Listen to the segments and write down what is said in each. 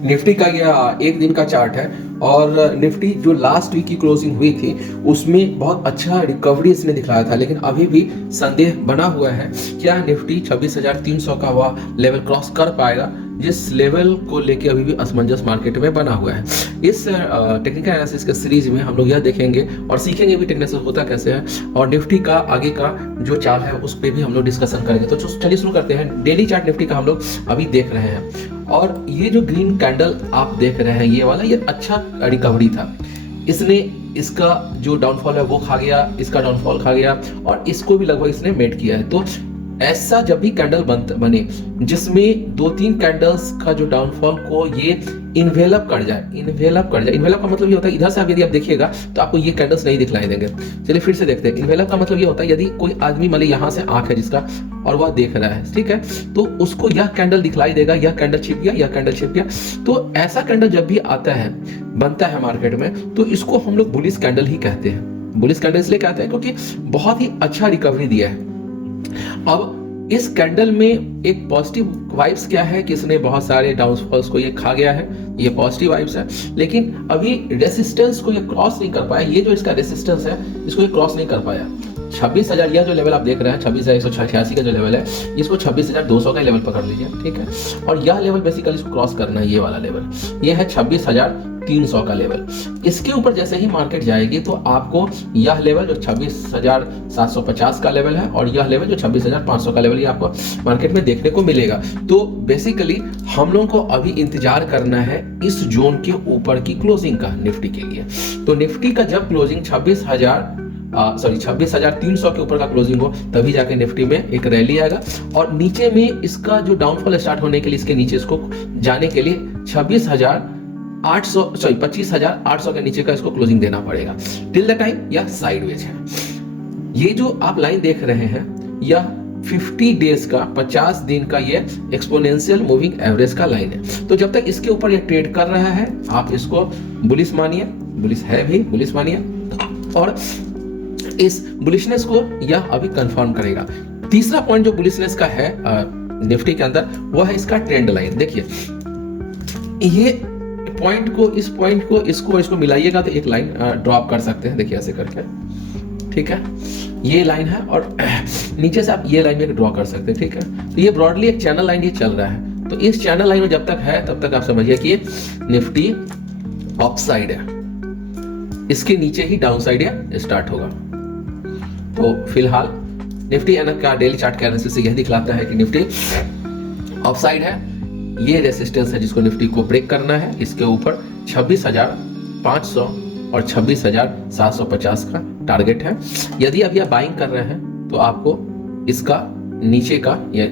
Nifty का यह एक दिन का चार्ट है और निफ्टी जो लास्ट वीक की क्लोजिंग हुई थी उसमें बहुत अच्छा रिकवरी इसने दिखाया था, लेकिन अभी भी संदेह बना हुआ है क्या निफ्टी 26,300 का वह लेवल क्रॉस कर पाएगा, जिस लेवल को लेके अभी भी असमंजस मार्केट में बना हुआ है। इस टेक्निकल एनालिसिस के सीरीज में हम लोग यह देखेंगे और सीखेंगे भी टेक्निकल होता कैसे है, और निफ्टी का आगे का जो चाल है उस पर भी हम लोग डिस्कशन करेंगे। तो चलिए शुरू करते हैं। डेली चार्ट निफ्टी का हम लोग अभी देख रहे हैं और ये जो ग्रीन कैंडल आप देख रहे हैं ये वाला, ये अच्छा रिकवरी था। इसने इसका जो डाउनफॉल है वो खा गया, इसका डाउनफॉल खा गया और इसको भी लगभग इसने मेट किया है। तो ऐसा जब भी कैंडल बने जिसमें 2-3 कैंडल्स का जो डाउनफॉल को ये इन्वेलप कर जाए, इन्वेलप का मतलब ये होता है इधर से यदि आप देखिएगा तो आपको ये कैंडल्स नहीं दिखलाई देंगे। चलिए फिर से देखते हैं। इन्वेलप का मतलब ये होता है यदि कोई आदमी मान लीजिए यहाँ से आंख है जिसका और वह देख रहा है, ठीक है, तो उसको यह कैंडल दिखलाई देगा, यह कैंडल छिप गया, यह कैंडल छिप गया। तो ऐसा कैंडल जब भी आता है, बनता है मार्केट में, तो इसको हम लोग बुलिश कैंडल ही कहते हैं। बुलिश कैंडल इसलिए कहते हैं क्योंकि बहुत ही अच्छा रिकवरी दिया है। अब इस कैंडल में एक पॉजिटिव वाइब्स क्या है कि इसने बहुत सारे डाउनफॉल्स को ये खा गया है, ये पॉजिटिव वाइब्स है, लेकिन अभी रेसिस्टेंस को ये क्रॉस नहीं कर पाया। ये जो इसका रेसिस्टेंस है इसको ये क्रॉस नहीं कर पाया। 26,000 यह जो लेवल आप देख रहे हैं 26,186 का जो लेवल है, इसको 26,200 का लेवल पकड़ लीजिए, ठीक है। और यह लेवल बेसिकली इसको क्रॉस करना है, ये वाला लेवल, ये है 26,300 का लेवल। इसके ऊपर जैसे ही मार्केट जाएगी तो आपको यह लेवल जो 26,750 का लेवल है और यह लेवल जो 26,500 का लेवल, ये आपको मार्केट में देखने को मिलेगा। तो बेसिकली हम लोगों को अभी इंतजार करना है इस जोन के ऊपर की क्लोजिंग का निफ्टी के लिए। तो निफ्टी का जब क्लोजिंग 26,300 के ऊपर का क्लोजिंग हो तभी जाके निफ्टी में एक रैली आएगा। और नीचे में इसका जो डाउनफॉल स्टार्ट होने के लिए, इसके नीचे इसको जाने के लिए 25,800 के नीचे का इसको क्लोजिंग देना पड़ेगा। टिल द टाइम यह साइडवेज है। ये जो आप लाइन देख रहे हैं यह 50 डेज का, 50 दिन का ये एक्सपोनेंशियल मूविंग एवरेज का लाइन है। तो जब तक इसके ऊपर ये ट्रेड कर रहा है आप इसको बुलिश मानिए, बुलिश है भी, बुलिश मानिए, और इस बुलिशनेस को यह अभी कंफर्म करेगा। तीसरा पॉइंट जो बुलिशनेस का है निफ्टी के अंदर वो है इसका ट्रेंड लाइन। देखिए ये पॉइंट को, इस पॉइंट को, इसको मिलाइएगा तो एक लाइन ड्रॉप कर सकते हैं। देखिए ऐसे करके, ठीक है, ये लाइन है और नीचे से आप ये लाइन में ड्रॉ कर सकते हैं, ठीक है। तो ये ब्रॉडली एक चैनल लाइन ये चल रहा है। तो इस चैनल लाइन में जब तक है तब तक आप समझिए कि निफ्टी अपसाइड है, इसके नीचे ही डाउन साइड या स्टार्ट होगा। तो फिलहाल निफ्टी का डेली चार्ट के एनालिसिस से यह दिखलाता है कि निफ्टी अपसाइड है। ये रेसिस्टेंस है जिसको निफ्टी को ब्रेक करना है। इसके ऊपर 26,500 और 26,750 का टारगेट है। यदि अभी आप बाइंग कर रहे हैं तो आपको इसका नीचे का ये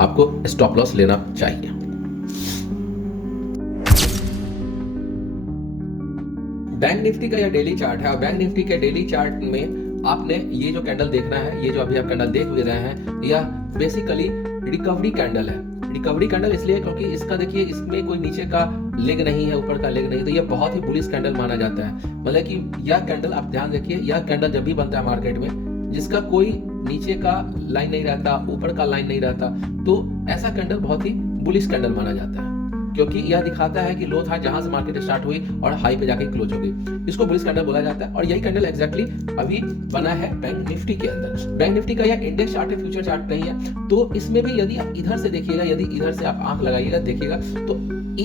आपको स्टॉप लॉस लेना चाहिए। बैंक निफ्टी का यह डेली चार्ट है और बैंक निफ्टी के डेली चार्ट में आपने ये जो कैंडल देखना है, ये जो अभी आप कैंडल देख भी रहे हैं, यह बेसिकली रिकवरी कैंडल है। रिकवरी कैंडल इसलिए क्योंकि इसका देखिए इसमें कोई नीचे का लेग नहीं है, ऊपर का लेग नहीं, तो यह बहुत ही बुलिश कैंडल माना जाता है। मतलब कि यह कैंडल आप ध्यान रखिए, यह कैंडल जब भी बनता है मार्केट में जिसका कोई नीचे का लाइन नहीं रहता, ऊपर का लाइन नहीं रहता, तो ऐसा कैंडल बहुत ही बुलिश कैंडल माना जाता है, क्योंकि यह दिखाता है कि लो था जहां से मार्केट स्टार्ट हुई और हाई पे जाके क्लोज हो गई। इसको बुलिश कैंडल बोला जाता है और यही कैंडल एग्जैक्टली अभी बना है बैंक निफ्टी के अंदर। बैंक निफ्टी का यह इंडेक्स चार्ट है, फ्यूचर चार्ट नहीं है। तो इसमें भी यदि आप इधर से देखिएगा, यदि इधर से आप आंख लगाइएगा देखिएगा तो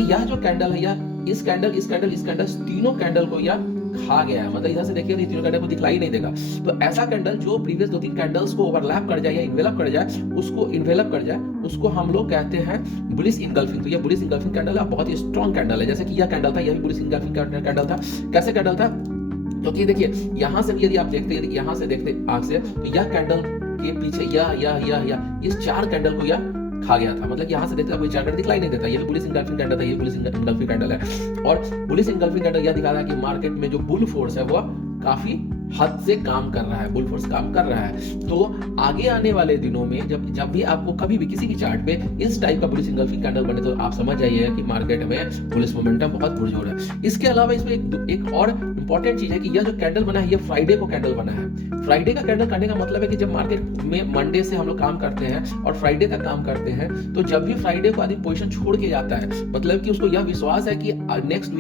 यह जो कैंडल है, यह इस कैंडल, इस कैंडल, इस कैंडल, तीनों कैंडल को यह खा गया है। मतलब इधर से देखिएगा तीनों कैंडल को दिखलाई नहीं देगा। तो ऐसा कैंडल जो प्रीवियस 2-3 कैंडल्स को ओवरलैप कर जाए या इन्वेलप कर जाए, उसको इन्वेलप कर जाए, उसको हम लोग कहते हैं बुलिश इंगल्फिंग। तो ये बुलिश इंगल्फिंग कैंडल है, बहुत ही स्ट्रॉन्ग कैंडल है। जैसे कि यह कैंडल था, यह भी बुलिश इंगल्फिंग कैंडल था। कैसे कैंडल था? क्योंकि देखिए यहां से यदि आप देखते, यदि यहां से देखते आंख से, तो यह कैंडल के पीछे यह इस 4 कैंडल को यह खा गया था। मतलब यहां से देखते आपको 4 कैंडल दिखलाई नहीं देता। ये भी बुलिश इंगल्फिंग कैंडल था, ये बुलिश इंगल्फिंग कैंडल है। और बुलिश इंगल्फिंग कैंडल यह दिखा रहा है कि मार्केट में जो बुल फोर्स है वो काफी हद से काम कर रहा है, बुल फोर्स काम कर रहा है। तो आगे आने वाले दिनों में जब भी आपको कभी भी किसी भी चार्ट पे इस टाइप का बुलिश इंगल्फिंग कैंडल बने तो आप समझ जाइए कि मार्केट में बुलिश मोमेंटम बहुत पुरजोर है। इसके अलावा इसमें एक और इंपॉर्टेंट चीज है कि यह जो कैंडल बना है ये फ्राइडे को कैंडल बना है। फ्राइडे का कैंडल करने का मतलब है कि जब मार्केट में मंडे से हम लोग काम करते हैं और फ्राइडे तक काम करते हैं, तो जब भी फ्राइडे को आदमी पोजीशन छोड़ के जाता है, मतलब कि उसको यह विश्वास है कि नेक्स्ट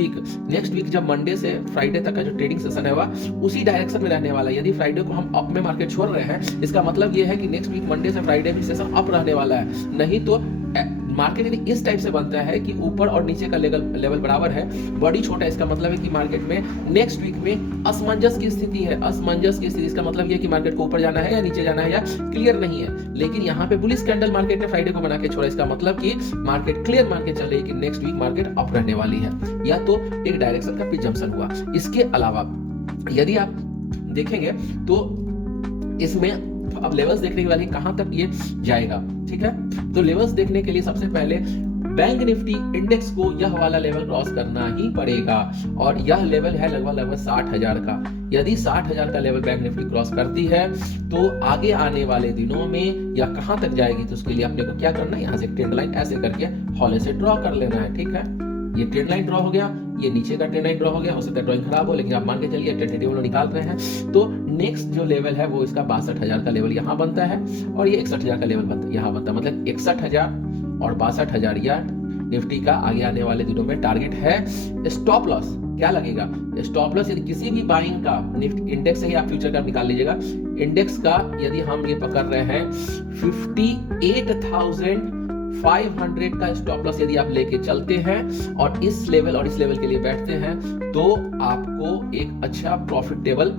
वीक जब मंडे से फ्राइडे तक का जो ट्रेडिंग सेशन है वह उसी डायरेक्शन में रहने वाला है। यदि फ्राइडे को हम अप में मार्केट छोड़ रहे हैं, इसका मतलब यह है कि नेक्स्ट वीक मंडे से फ्राइडे भी सेशन अप रहने वाला है। नहीं तो मार्केट यदि इस टाइप से बनता है कि ऊपर और नीचे का लेवल बराबर है, बड़ी छोटा, इसका मतलब है कि मार्केट में नेक्स्ट वीक में असमंजस की स्थिति है। असमंजस की स्थिति, इसका मतलब यह कि मार्केट को ऊपर जाना है या नीचे जाना है या क्लियर नहीं है। लेकिन यहाँ पे बुलिश कैंडल मार्केट ने फ्राइडे को बना के छोड़ा, इसका मतलब कि मार्केट क्लियर मान के चल रही है कि नेक्स्ट वीक मार्केट अप रहने वाली है। या तो एक डायरेक्शन का जंक्शन हुआ। इसके अलावा यदि आप देखेंगे तो इसमें अब लेवल्स देखने के वाली कहां तक ये जाएगा, ठीक है। तो लेवल्स देखने के लिए सबसे पहले बैंक निफ्टी इंडेक्स को यह वाला लेवल क्रॉस करना ही पड़ेगा, और यह लेवल है लगभग 60,000 का। यदि 60,000 का लेवल बैंक निफ्टी क्रॉस करती है तो आगे आने वाले दिनों में या कहां तक जाएगी, तो उसके लिए अपने को क्या करना है, यहाँ से ट्रेंड लाइन ऐसे करके हॉले से ड्रॉ कर लेना है, ठीक है। ये ट्रेंड लाइन ड्रॉ हो गया, ये नीचे का ट्रेंड लाइन ड्रॉ हो गया। हो सकता है ड्राइंग खराब हो, लेकिन आप मान के चलिए टेंटेटिव लोग निकाल रहे हैं। तो नेक्स्ट जो लेवल है वो इसका 62,000 का लेवल यहाँ बनता है, और ये 61,000 का लेवल बनता है यहाँ बनता है। मतलब 61,000 और 62,000 या निफ्टी का आगे आने वाले दिनों में टारगेट है। स्टॉप लॉस क्या लगेगा, स्टॉप लॉस यदि किसी भी बाइंग का निफ्टी इंडेक्स से ही आप फ्यूचर का निकाल लीजिएगा, इंडेक्स का यदि हम ये पकड़ रहे हैं 58,500 का स्टॉप लॉस यदि आप लेके चलते हैं और इस लेवल के लिए बैठते हैं, तो आपको एक अच्छा प्रॉफिटेबल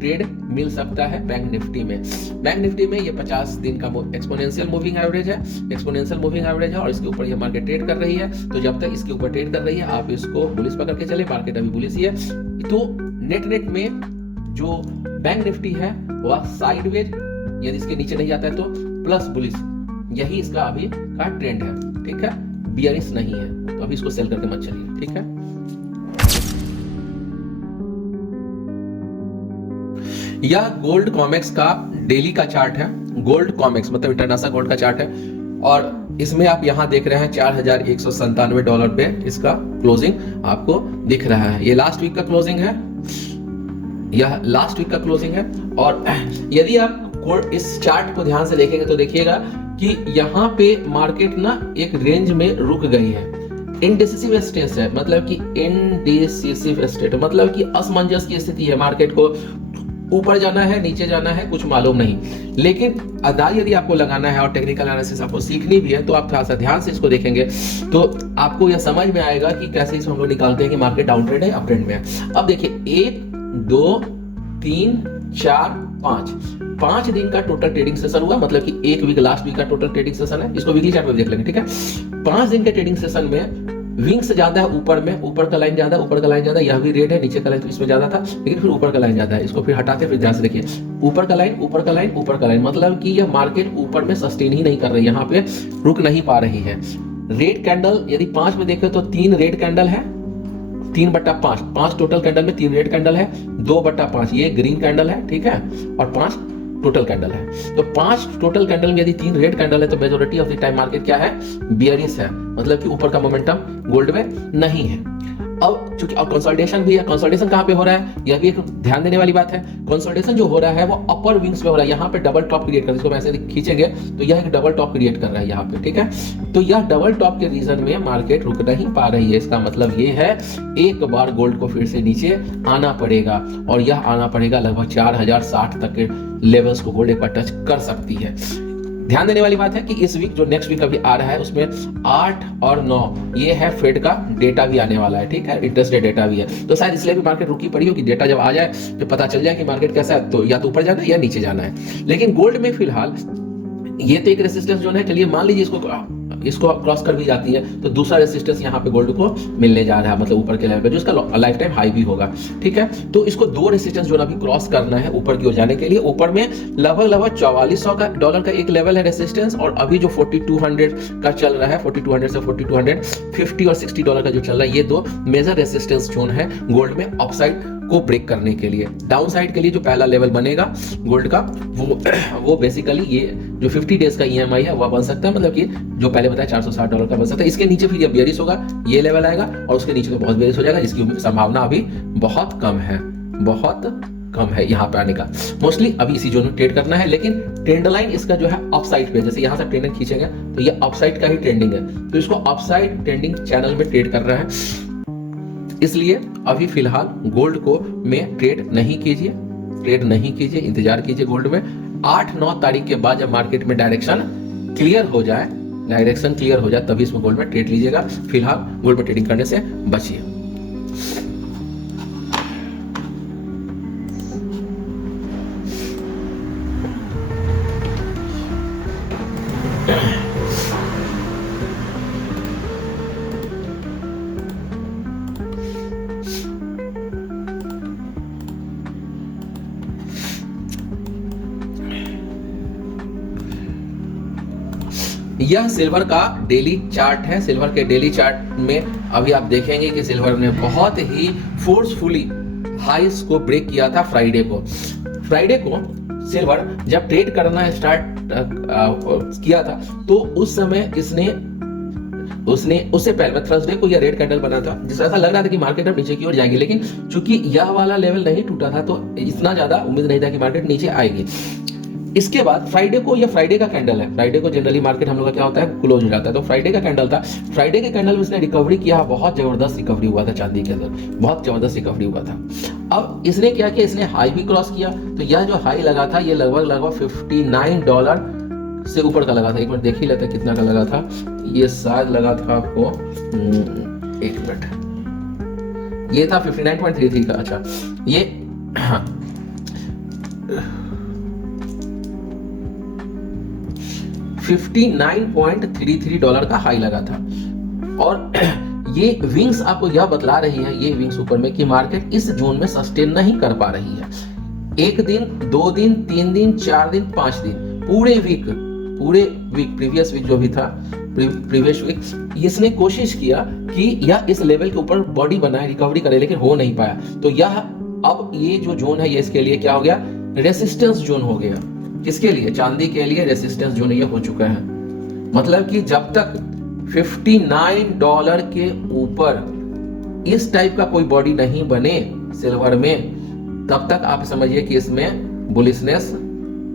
ट्रेड मिल सकता है बैंक निफ्टी में। बैंक निफ्टी में ये 50 दिन का एक्सपोनेंशियल मूविंग एवरेज है, और इसके ऊपर ये मार्केट ट्रेड कर रही है। तो जब तक इसके ऊपर ट्रेड कर रही है आप इसको बुलिश पकड़ के चले, मार्केट अभी बुलिश ही है। तो नेट में जो बैंक निफ्टी है वह साइडवेज, यदि इसके नीचे नहीं जाता है तो प्लस बुलिश, यही इसका अभी का ट्रेंड है, ठीक है। बियरिश नहीं है, तो अभी इसको सेल करके मत चलिए, ठीक है। यह गोल्ड कॉमेक्स का डेली का चार्ट है। गोल्ड कॉमेक्स मतलब इंटरनेशनल गोल्ड का चार्ट है, और इसमें आप यहां देख रहे हैं $4,197 पे इसका क्लोजिंग आपको दिख रहा है। ये लास्ट वीक का क्लोजिंग है, यह लास्ट वीक का क्लोजिंग है। और यदि आप इस चार्ट को ध्यान से देखेंगे तो देखिएगा कि यहाँ पे मार्केट ना एक रेंज में रुक गई है। इनडिसिसिव स्टेट है, मतलब कि इनडिसिसिव स्टेट मतलब कि असमंजस की स्थिति है। मार्केट को ऊपर जाना है, नीचे जाना है, कुछ मालूम नहीं। लेकिन अंदाज यदि आपको लगाना है और टेक्निकल एनालिसिस आपको सीखनी भी है, तो आप थोड़ा सा ध्यान से इसको देखेंगे तो आपको यह समझ में आएगा कि कैसे इसको हम लोग निकालते हैं कि मार्केट डाउन ट्रेंड है अप ट्रेंड में है। अब देखिए 1 2 3 4 5 दिन का टोटल ट्रेडिंग सेशन हुआ, मतलब कि एक वीक लास्ट वीक का टोटल ट्रेडिंग सेशन है। इसको वीकली चार्ट में देख लेंगे, ठीक है। 5 दिन के ट्रेडिंग सेशन में विंग्स ज्यादा है, ऊपर में ऊपर का लाइन ज्यादा, ऊपर का लाइन ज्यादा, यह भी रेड है, नीचे का लाइन तो इसमें ज्यादा था, लेकिन फिर ऊपर का लाइन ज्यादा है। इसको फिर हटाते, फिर ध्यान से देखिए ऊपर का लाइन, ऊपर का लाइन, ऊपर का लाइन, मतलब कि यह मार्केट ऊपर में सस्टेन ही नहीं कर रही, यहाँ पे रुक नहीं पा रही है। रेड कैंडल यदि 5 में देखें तो 3 रेड कैंडल है, 3/5, 5 टोटल कैंडल में 3 रेड कैंडल है, 2/5 ये ग्रीन कैंडल है, ठीक है, और 5 टोटल कैंडल है। तो 5 टोटल कैंडल में यदि 3 रेड कैंडल है तो majority of the time market क्या है, बियरिश है, मतलब कि ऊपर का मोमेंटम गोल्ड में नहीं है। अब चूंकि और कंसोलिडेशन भी है, कंसोलिडेशन कहां पे हो रहा है, यह भी एक ध्यान देने वाली बात है। कंसोलिडेशन जो हो रहा है वो अपर विंग्स में हो रहा है, यहाँ पे डबल टॉप क्रिएट कर रहा है। इसको मैं ऐसे खींचेंगे तो यह एक डबल टॉप क्रिएट कर रहा है यहाँ पे, ठीक है। तो यह डबल टॉप के रीजन में मार्केट रुक नहीं पा रही है। इसका मतलब ये है एक बार गोल्ड को फिर से नीचे आना पड़ेगा, और यह आना पड़ेगा लगभग 4,060 तक के लेवल्स को गोल्ड एक बार टच कर सकती है। ध्यान देने वाली बात है कि इस वीक जो नेक्स्ट वीक अभी आ रहा है उसमें 8 और 9 ये है फेड का डेटा भी आने वाला है, ठीक है, इंटरेस्ट रेट डेटा भी है। तो शायद इसलिए भी मार्केट रुकी पड़ी हो कि डेटा जब आ जाए तो पता चल जाए कि मार्केट कैसा है, तो या तो ऊपर जाना है या नीचे जाना है। लेकिन गोल्ड में फिलहाल ये तो एक रेसिस्टेंस जोन है, चलिए मान लीजिए इसको क्रॉस कर भी जाती है तो दूसरा रेसिस्टेंस यहाँ पे गोल्ड को मिलने जा रहा है, मतलब ऊपर के लेवल पे जो इसका लाइफ टाइम हाई भी होगा, ठीक है। तो इसको 2 रेसिस्टेंस जोन अभी क्रॉस करना है ऊपर की ओर जाने के लिए। ऊपर में लगभग $4,400 का एक लेवल है रेसिस्टेंस, और अभी जो 4200 का चल रहा है, 4200 से 4250 और $60 का जो चल रहा है, ये 2 मेजर रेसिस्टेंस जोन है गोल्ड में अपसाइड को ब्रेक करने के लिए। डाउन साइड के लिए जो पहला लेवल बनेगा गोल्ड का वो बेसिकली ये जो 50 डेज का EMI है वह बन सकता है, मतलब कि जो पहले बताया $460 का बन सकता है। इसके नीचे फिर ये बियरिश होगा, ये लेवल आएगा, और उसके नीचे तो बहुत बियरिश हो जाएगा, जिसकी संभावना अभी बहुत कम है। बहुत कम है यहाँ पे आने का। मोस्टली अभी इसी जोन में ट्रेड करना है, लेकिन ट्रेंड लाइन इसका जो है अपसाइड पे, जैसे यहाँ से ट्रेंड खींचेंगे तो ये अपसाइड का ही ट्रेंडिंग है, तो इसको अपसाइड ट्रेंडिंग चैनल में ट्रेड कर रहा है। इसलिए अभी फिलहाल गोल्ड को में ट्रेड नहीं कीजिए, इंतजार कीजिए गोल्ड में। 8-9 तारीख के बाद जब मार्केट में डायरेक्शन क्लियर हो जाए तभी इसमें गोल्ड में ट्रेड लीजिएगा। फिलहाल गोल्ड में ट्रेडिंग करने से बचिए। यह सिल्वर का डेली चार्ट है। सिल्वर के डेली चार्ट में अभी आप देखेंगे कि सिल्वर ने बहुत ही फोर्सफुली हाईस को ब्रेक किया था फ्राइडे को सिल्वर जब ट्रेड करना स्टार्ट किया था तो उस समय उसने उससे पहले थर्सडे को यह रेड कैंडल बना था, जिससे ऐसा लग रहा था कि मार्केट अब नीचे की ओर जाएगी, लेकिन चूंकि यह वाला लेवल नहीं टूटा था तो इतना ज्यादा उम्मीद नहीं था कि मार्केट नीचे आएगी। इसके बाद फ्राइडे को, यह फ्राइडे का कैंडल है, फ्राइडे को जनरली मार्केट हम लोग का क्या होता है, क्लोज हो जाता है, तो फ्राइडे का कैंडल था। फ्राइडे के कैंडल में इसने रिकवरी किया, बहुत जबरदस्त रिकवरी हुआ था चांदी के अंदर, बहुत जबरदस्त रिकवरी हुआ था। अब इसने क्या किया, इसने हाई भी क्रॉस किया, तो यह जो हाई लगा था ये लगभग $59 से ऊपर का लगा था। एक मिनट देख ही लेते कितना का लगा था, ये शायद लगा था आपको, एक मिनट, ये था 59.33 का। अच्छा, ये $59.33 का हाई लगा था। और ये विंग्स आपको यह बतला रही है, ये विंग्स ऊपर में, कि मार्केट इस जोन में सस्टेन नहीं कर पा रही है। 1 दिन, 2 दिन, 3 दिन, 4 दिन, 5 दिन, पूरे वीक प्रीवियस वीक जो भी था, प्रीवियस वीक, इसने कोशिश किया कि यह इस लेवल के ऊपर बॉडी बनाए, रिकवरी करे, लेकिन हो नहीं पाया। तो यह अब ये जो जोन है ये इसके लिए क्या हो गया, रेसिस्टेंस जोन हो गया। किसके लिए, चांदी के लिए रेसिस्टेंस जोन ये हो चुका है। मतलब कि जब तक $59 के ऊपर इस टाइप का कोई बॉडी नहीं बने सिल्वर में, तब तक आप समझिए कि इसमें बुलिशनेस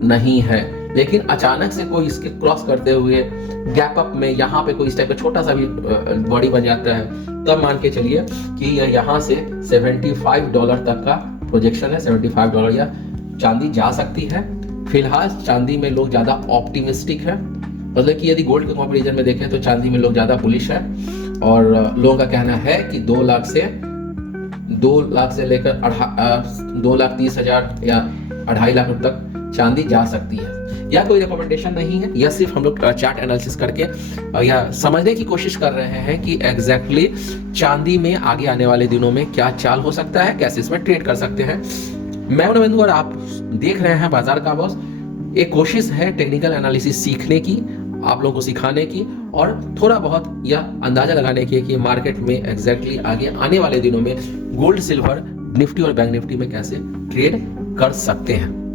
नहीं है। लेकिन अचानक से कोई इसके क्रॉस करते हुए गैप अप में यहाँ पे कोई इस टाइप का छोटा सा भी बॉडी बन जाता है, तब मान के चलिए कि यह यहाँ से $75 तक का प्रोजेक्शन है, $75 या चांदी जा सकती है। फिलहाल चांदी में लोग ज्यादा ऑप्टिमिस्टिक है, मतलब कि यदि गोल्ड के कंपैरिजन में देखें तो चांदी में लोग ज्यादा बुलिश है, और लोगों का कहना है कि 2 लाख से लेकर 2,30,000 या 2.5 लाख तक चांदी जा सकती है। यह कोई रिकमेंडेशन नहीं है, यह सिर्फ हम लोग चार्ट एनालिसिस करके यह समझने की कोशिश कर रहे हैं कि एग्जैक्टली चांदी में आगे आने वाले दिनों में क्या चाल हो सकता है, कैसे इसमें ट्रेड कर सकते हैं। मैं नवेंदु और आप देख रहे हैं बाजार का बॉस। एक कोशिश है टेक्निकल एनालिसिस सीखने की, आप लोगों को सिखाने की, और थोड़ा बहुत यह अंदाजा लगाने की कि मार्केट में एग्जैक्टली आगे आने वाले दिनों में गोल्ड, सिल्वर, निफ्टी और बैंक निफ्टी में कैसे ट्रेड कर सकते हैं।